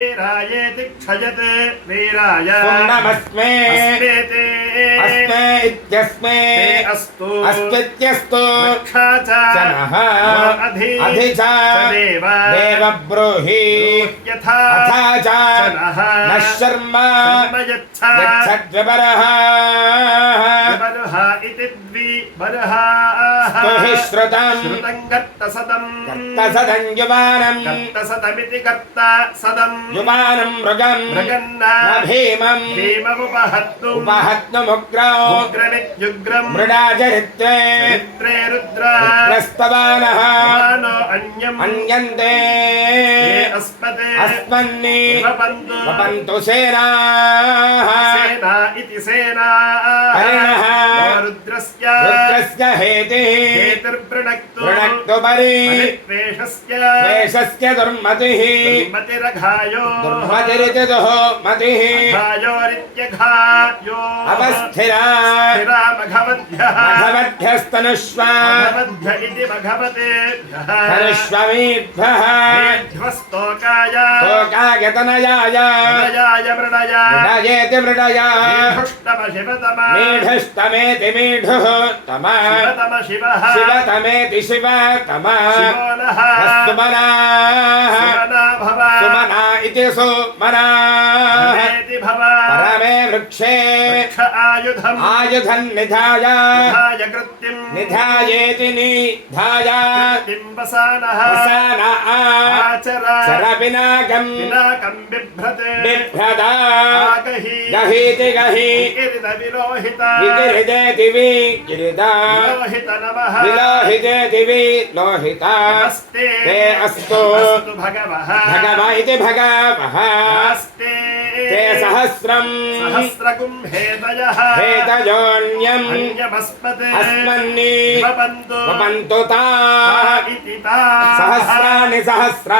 वीरायेति क्षयते वीराय। पुण्यमस्मे अस्मेते। अस्मे इत्यस्मे। अस्तु। अस्मित्यस्तु। जनः। अधि अधि च देव। देव ब्रूहि यथा तथा च नः शर्म कर्म यच्छ यच्छद्विपरः बर्ह इति द्विबर्ह యువానంతమితి కర్త సదం. యువానం మృగం. మృగన్న. భీమం. భీమముపహత్తు ఉపహత్నముగ్రముగ్రమిత్యుగ్రం మృడాచరిత్రే. రిత్రే రుద్రస్తవానః. అన్యం. అన్యంతే. అస్మతే. అస్మన్ని. వపంతు వపంతు సేనా. సేనా ఇతి సేనా. హరిణః. हेतिः हेतिर्वृणक्तु वृणक्तु परि परित्वेषस्य द्वेषस्य दुर्मतिः। मतिरघायो दुर्मतिरिति दुःमतिः घायोरित्यघायो अवस्थिरा। स्थिरामघवद्भ्यः भगवद्भ्यस्तनुष्वा मघवद्भ्य इति मघवतेभ्यः। तनुष्वमीभ्यः मेध्वस्तोकाय शोकायतनयाय मृडयाय मृडया मृडयेति मृडया मेढुष्टम शिवतम मीढुस्तमेति मीढुः। तमा। शिवतम शिवः शिवतमेति शिव। नः सुमना इति परमे वृक्षे। आयुधम्। आयुधन् निधाय। निधायेति निधाय। बिम्बसानः। चरपिनाकम् पिनाकम् बिभ्रते। बिभ्रदा आगहि। गहीति गहि। गिरिद विलोहित विगिरिदेति विगिरिदा नमः विलोहितेति विलोहिता नमस्ते। ते अस्तु। अस्तु भगवः। भगव इति भगवः। नमस्ते। ते सहस्रम् सहस्रकुम्भेतयः हेतयोऽन्यम् अन्यमस्मते अस्मन्नि वपन्तु वपन्तु ता ता इति ताः सहस्राणि सहस्रा